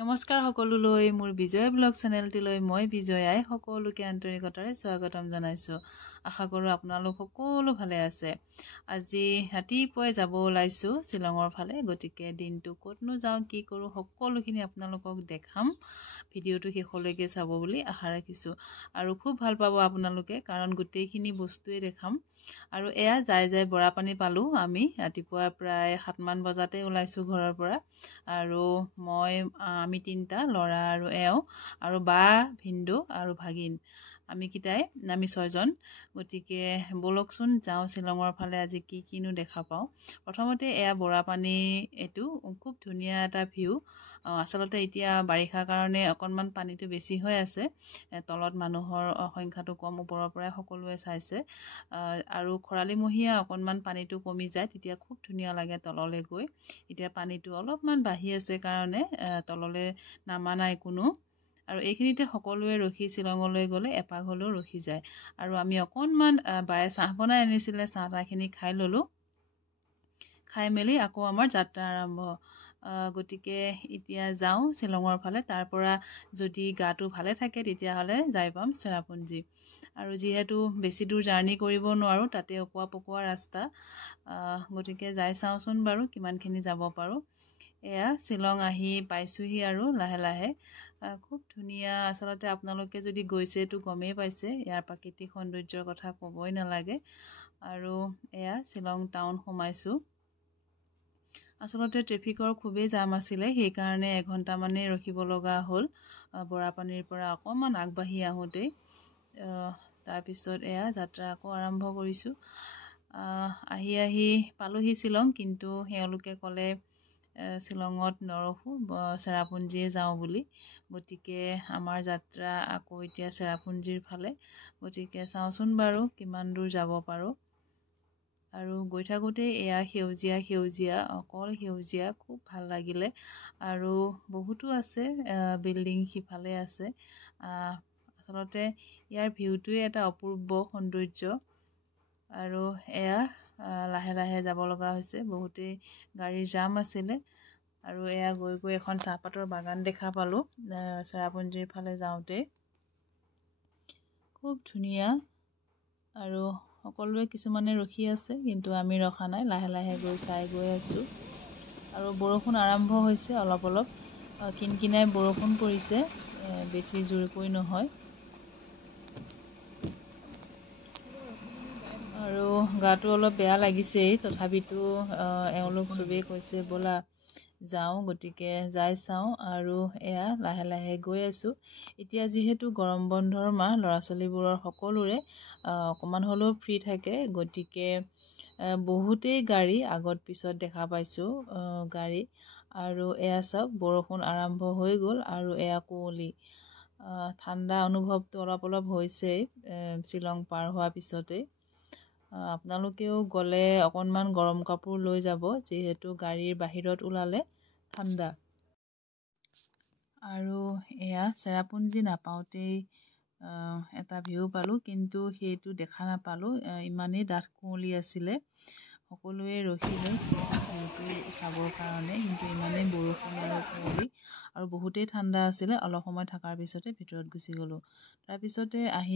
নমস্কাৰ সকলোলৈ মোৰ বিজয় ব্লগ চেনেলটিলৈ মই বিজয়াই সকলোকে আন্তৰিকতাৰে স্বাগতম জনাইছো। আশা কৰো আপোনালোক সকলো ভালে আছে। আজি ৰাতিপুৱাই যাব ওলাইছো শ্বিলঙৰ ফালে, গতিকে দিনটো ক'তনো যাওঁ কি কৰো সকলোখিনি আপোনালোকক দেখাম। ভিডিঅ'টো শেষলৈকে চাব বুলি আশা ৰাখিছো আৰু খুব ভাল পাব আপোনালোকে, কাৰণ গোটেইখিনি বস্তুৱে দেখাম। আৰু এয়া যাই বৰাপানী পালো। আমি ৰাতিপুৱা প্ৰায় 7 মান বজাতে ওলাইছো ঘৰৰ পৰা, আৰু আমি 3টা ল'ৰা আৰু এওঁ আৰু বা ভিন্দু আৰু ভাগিন, আমি 6জন। গতিকে বলকচোন যাওঁ শ্বিলঙৰ ফালে আজি কিনো দেখা পাওঁ। প্ৰথমতে এয়া বৰাপানী, এইটো খুব ধুনীয়া এটা ভিউ। আচলতে এতিয়া বাৰিষাৰ কাৰণে অকণমান পানীটো বেছি হৈ আছে, তলত মানুহৰ সংখ্যাটো কম, ওপৰৰ পৰাই সকলোৱে চাইছে। আৰু খৰালিমহীয়া অকণমান পানীটো কমি যায়, তেতিয়া খুব ধুনীয়া লাগে তললৈ গৈ। এতিয়া পানীটো অলপমান বাঢ়ি আছে কাৰণে তললৈ নামা নাই কোনো। আৰু এইখিনিতে সকলোৱে ৰখি শ্বিলঙলৈ গ'লে এপাক হ'লেও ৰখি যায়। আৰু আমি অকণমান বায়ে চাহ বনাই আনিছিলে, চাহ তাহখিনি খাই ল'লোঁ। খাই মেলি আকৌ আমাৰ যাত্ৰা আৰম্ভ। গতিকে এতিয়া যাওঁ শ্বিলঙৰ ফালে। তাৰ পৰা যদি গাটো ভালে থাকে তেতিয়াহ'লে যাই পাম চেৰাপুঞ্জী। আৰু যিহেতু বেছি দূৰ জাৰ্ণি কৰিব নোৱাৰোঁ, তাতে অকোৱা পকোৱা ৰাস্তা, গতিকে যাই চাওঁচোন বাৰু কিমানখিনি যাব পাৰোঁ। এয়া শ্বিলং আহি পাইছোহি আৰু লাহে লাহে। খুব ধুনীয়া। আচলতে আপোনালোকে যদি গৈছেতো গমেই পাইছে, ইয়াৰ প্ৰাকৃতিক সৌন্দৰ্যৰ কথা ক'বই নালাগে। আৰু এয়া শ্বিলং টাউন সোমাইছোঁ। আচলতে ট্ৰেফিকৰ খুবেই জাম আছিলে, সেইকাৰণে এঘণ্টামানেই ৰখিব লগা হ'ল বৰাপানীৰ পৰা অকণমান আগবাঢ়ি আহোঁতেই। তাৰপিছত এয়া যাত্ৰা আকৌ আৰম্ভ কৰিছোঁ। আহি পালোহি শ্বিলং, কিন্তু তেওঁলোকে ক'লে শ্বিলঙত নৰখোঁ, চেৰাপুঞ্জীয়ে যাওঁ বুলি। গতিকে আমাৰ যাত্ৰা আকৌ এতিয়া চেৰাপুঞ্জীৰ ফালে। গতিকে চাওঁচোন বাৰু কিমান দূৰ যাব পাৰোঁ। আৰু গৈ থাকোঁতেই এয়া সেউজীয়া, অকল সেউজীয়া, খুব ভাল লাগিলে। আৰু বহুতো আছে, বিল্ডিং সিফালে আছে। আচলতে ইয়াৰ ভিউটোৱে এটা অপূৰ্ব সৌন্দৰ্য। আৰু এয়া লাহে লাহে যাব লগা হৈছে, বহুতেই গাড়ীৰ জাম আছিলে। আৰু এয়া গৈ এখন চাহপাতৰ বাগান দেখা পালোঁ চেৰাপুঞ্জীৰ ফালে যাওঁতে। খুব ধুনীয়া। আৰু সকলোৱে কিছুমানে ৰখি আছে, কিন্তু আমি ৰখা নাই, লাহে লাহে চাই গৈ আছোঁ। আৰু বৰষুণ আৰম্ভ হৈছে, অলপ কিনকিনাই বৰষুণ পৰিছে, বেছি জোৰকৈ নহয়। আৰু গাটো অলপ বেয়া লাগিছেই, তথাপিতো এওঁলোক চবেই কৈছে ব'লা যাওঁ, গতিকে যাই চাওঁ। আৰু এয়া লাহে লাহে গৈ আছোঁ। এতিয়া যিহেতু গৰম বন্ধৰ মাহ, ল'ৰা ছোৱালীবোৰৰ সকলোৰে অকণমান হ'লেও ফ্ৰী থাকে, গতিকে বহুতেই গাড়ী আগত পিছত দেখা পাইছোঁ গাড়ী। আৰু এয়া চাওক, বৰষুণ আৰম্ভ হৈ গ'ল আৰু এয়া কুঁৱলী। ঠাণ্ডা অনুভৱটো অলপ হৈছেই শ্বিলং পাৰ হোৱাৰ পিছতেই। আপোনালোকেও গ'লে অকণমান গৰম কাপোৰ লৈ যাব, যিহেতু গাড়ীৰ বাহিৰত ওলালে ঠাণ্ডা। আৰু এয়া চেৰাপুঞ্জী নাপাওঁতেই এটা ভিউ পালোঁ, কিন্তু সেইটো দেখা নাপালোঁ, ইমানেই ডাঠ কুঁৱলী আছিলে। সকলোৱে ৰখিলে ভিউটো চাবৰ কাৰণে, কিন্তু ইমানেই বৰষুণ আৰু কুঁৱলী, আৰু বহুতেই ঠাণ্ডা আছিলে। অলপ সময় থকাৰ পিছতে ভিতৰত গুচি গ'লোঁ। তাৰপিছতে আহি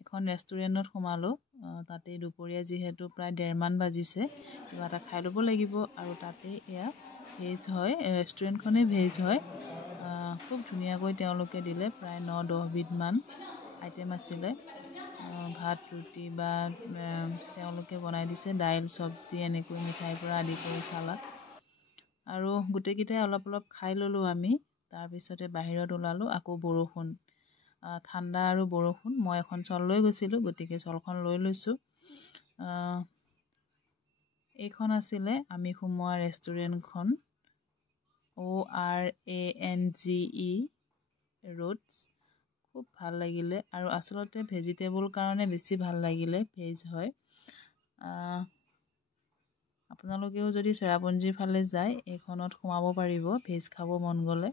এখন ৰেষ্টুৰেণ্টত সোমালোঁ। তাতে দুপৰীয়া যিহেতু প্ৰায় 1:30 মান বাজিছে, কিবা এটা খাই ল'ব লাগিব। আৰু তাতে এয়া ভেজ হয়, ৰেষ্টুৰেণ্টখনেই ভেজ হয়। খুব ধুনীয়াকৈ তেওঁলোকে দিলে, প্ৰায় 9-10 বিধমান আইটেম আছিলে। ভাত, ৰুটি বা তেওঁলোকে বনাই দিছে, দাইল, চব্জি, এনেকৈ মিঠাইৰ পৰা আদি কৰি চালাড। আৰু গোটেইকেইটাই অলপ খাই ল'লোঁ আমি। তাৰপিছতে বাহিৰত ওলালোঁ, আকৌ বৰষুণ, ঠাণ্ডা আৰু বৰষুণ। মই এখন শ্বল লৈ গৈছিলোঁ, গতিকে শ্বলখন লৈ লৈছোঁ। এইখন আছিলে আমি সোমোৱা ৰেষ্টুৰেণ্টখন, ORANGE ৰোডছ। খুব ভাল লাগিলে, আৰু আচলতে ভেজিটেবল কাৰণে বেছি ভাল লাগিলে, ভেজ হয়। আপোনালোকেও যদি চেৰাপুঞ্জীৰ ফালে যায়, এইখনত সোমাব পাৰিব ভেজ খাব মন গ'লে।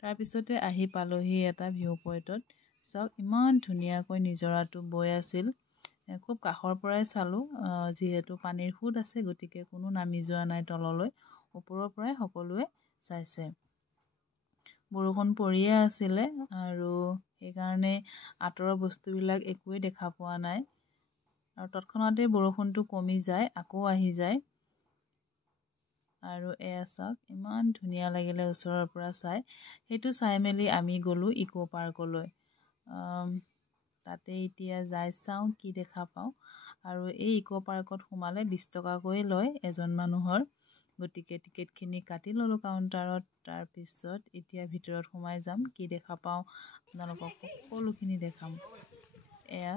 তাৰপিছতে আহি পালোহি এটা ভিউ পইণ্টত। চাওক, ইমান ধুনীয়াকৈ নিজৰাটো বৈ আছিল। খুব কাষৰ পৰাই চালোঁ, যিহেতু পানীৰ সোঁত আছে, গতিকে কোনো নামি যোৱা নাই তললৈ, ওপৰৰ পৰাই সকলোৱে চাইছে। বৰষুণ পৰিয়ে আছিলে আৰু সেইকাৰণে আঁতৰৰ বস্তুবিলাক একোৱেই দেখা পোৱা নাই আৰু তৎক্ষণাতে বৰষুণটো কমি যায় আকৌ আহি যায় আৰু এয়া চাওক ইমান ধুনীয়া লাগিলে ওচৰৰ পৰা চাই সেইটো চাই মেলি আমি গ'লোঁ ইক' পাৰ্কলৈ তাতে এতিয়া যাই চাওঁ কি দেখা পাওঁ আৰু এই ইক' পাৰ্কত সোমালে 20 টকাকৈ লয় এজন মানুহৰ গতিকে টিকেটখিনি কাটি ল'লোঁ কাউণ্টাৰত তাৰপিছত এতিয়া ভিতৰত সোমাই যাম কি দেখা পাওঁ আপোনালোকক সকলোখিনি দেখাম এয়া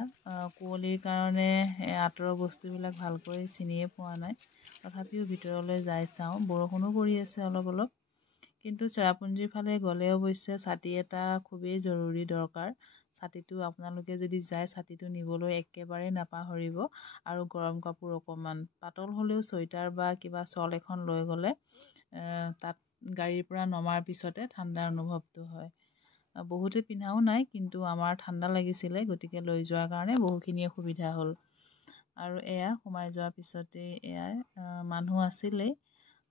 কুঁৱলীৰ কাৰণে আঁতৰৰ বস্তুবিলাক ভালকৈ চিনিয়ে পোৱা নাই তথাপিও ভিতৰলৈ যাই চাওঁ বৰষুণো পৰি আছে অলপ অলপ কিন্তু চেৰাপুঞ্জীৰ ফালে গ'লে অৱশ্যে ছাতি এটা খুবেই জৰুৰী দৰকাৰ ছাতিটো আপোনালোকে যদি যায় ছাতিটো নিবলৈ একেবাৰে নাপাহৰিব আৰু গৰম কাপোৰ অকণমান পাতল হ'লেও চুৱেটাৰ বা কিবা শ্বল এখন লৈ গ'লে তাত গাড়ীৰ পৰা নমাৰ পিছতে ঠাণ্ডাৰ অনুভৱটো হয় বহুতে পিন্ধাও নাই কিন্তু আমাৰ ঠাণ্ডা লাগিছিলে গতিকে লৈ যোৱাৰ কাৰণে বহুখিনিয়ে সুবিধা হ'ল আৰু এয়া সোমাই যোৱাৰ পিছতে এয়া মানুহ আছিলেই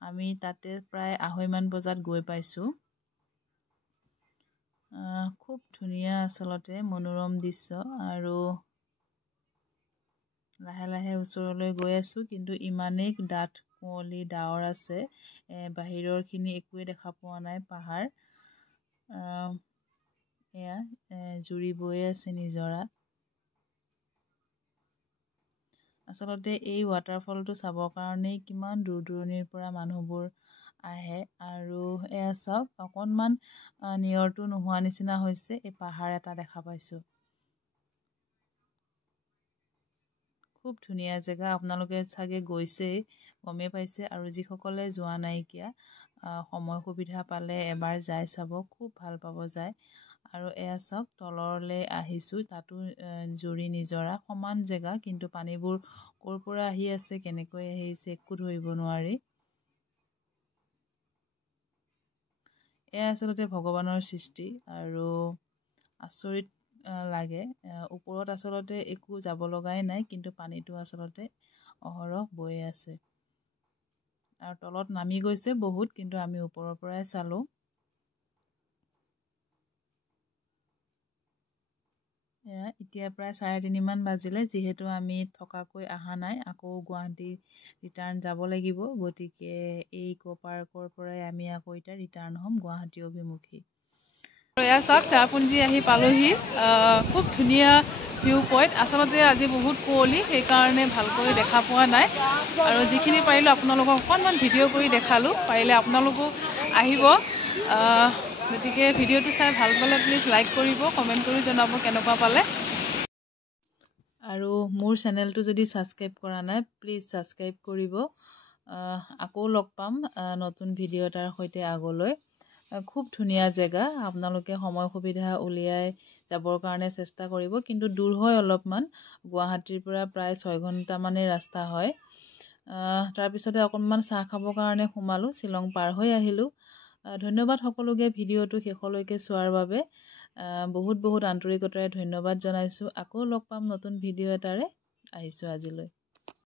আমি তাতে প্ৰায় 2:30 বজাত গৈ পাইছোঁ খুব ধুনীয়া আচলতে মনোৰম দৃশ্য আৰু লাহে লাহে ওচৰলৈ গৈ আছোঁ কিন্তু ইমানেই ডাঠ কুঁৱলী ডাৱৰ আছে বাহিৰৰখিনি একোৱে দেখা পোৱা নাই পাহাৰ এয়া জুৰি বৈ আছে নিজৰা আচলতে এই ৱাটাৰফলটো চাবৰ কাৰণেই কিমান দূৰ দূৰণিৰ পৰা মানুহবোৰ আহে আৰু এয়া চাওক অকণমান নিয়ৰটো নোহোৱা নিচিনা হৈছে এই পাহাৰ এটা দেখা পাইছোঁ খুব ধুনীয়া জেগা আপোনালোকে চাগে গৈছেই গমেই পাইছে আৰু যিসকলে যোৱা নাইকিয়া সময় সুবিধা পালে এবাৰ যাই চাব খুব ভাল পাব যায় আৰু এয়া চাওক তললৈ আহিছোঁ তাতো জুৰি নিজৰা সমান জেগা কিন্তু পানীবোৰ ক'ৰ পৰা আহি আছে কেনেকৈ আহিছে একো ধৰিব নোৱাৰি এয়া আচলতে ভগৱানৰ সৃষ্টি আৰু আচৰিত লাগে ওপৰত আচলতে একো যাব লগাই নাই কিন্তু পানীটো আচলতে অহৰহ বৈ আছে আৰু তলত নামি গৈছে বহুত কিন্তু আমি ওপৰৰ পৰাই চালোঁ এতিয়া প্ৰায় 3:30 বাজিলে যিহেতু আমি থকাকৈ অহা নাই আকৌ গুৱাহাটী ৰিটাৰ্ণ যাব লাগিব গতিকে এই ইক' পাৰ্কৰ পৰাই আমি আকৌ এতিয়া ৰিটাৰ্ণ হ'ম গুৱাহাটী অভিমুখী এয়া চাওক চেৰাপুঞ্জী আহি পালোহি খুব ধুনীয়া ভিউ পইণ্ট আচলতে আজি বহুত কুঁৱলী সেইকাৰণে ভালকৈ দেখা পোৱা নাই আৰু যিখিনি পাৰিলোঁ আপোনালোকক অকণমান ভিডিঅ' কৰি দেখালোঁ পাৰিলে আপোনালোকো আহিব গতিকে ভিডিঅ'টো চাই ভাল পালে প্লিজ লাইক কৰিব কমেণ্ট কৰি জনাব কেনেকুৱা পালে আৰু মোৰ চেনেলটো যদি ছাবস্ক্ৰাইব কৰা নাই প্লিজ ছাবস্ক্ৰাইব কৰিব আকৌ লগ পাম নতুন ভিডিঅ' এটাৰ সৈতে আগলৈ খুব ধুনীয়া জেগা আপোনালোকে সময় সুবিধা উলিয়াই যাবৰ কাৰণে চেষ্টা কৰিব কিন্তু দূৰ হয় অলপমান গুৱাহাটীৰ পৰা প্ৰায় 6 ঘণ্টামানেই ৰাস্তা হয় তাৰপিছতে অকণমান চাহ খাবৰ কাৰণে সোমালোঁ শ্বিলং পাৰ হৈ আহিলোঁ ধন্যবাদ সকলোকে ভিডিঅ'টো শেষলৈকে চোৱাৰ বাবে বহুত বহুত আন্তৰিকতাৰে ধন্যবাদ জনাইছোঁ আকৌ লগ পাম নতুন ভিডিঅ' এটাৰে আহিছোঁ আজিলৈ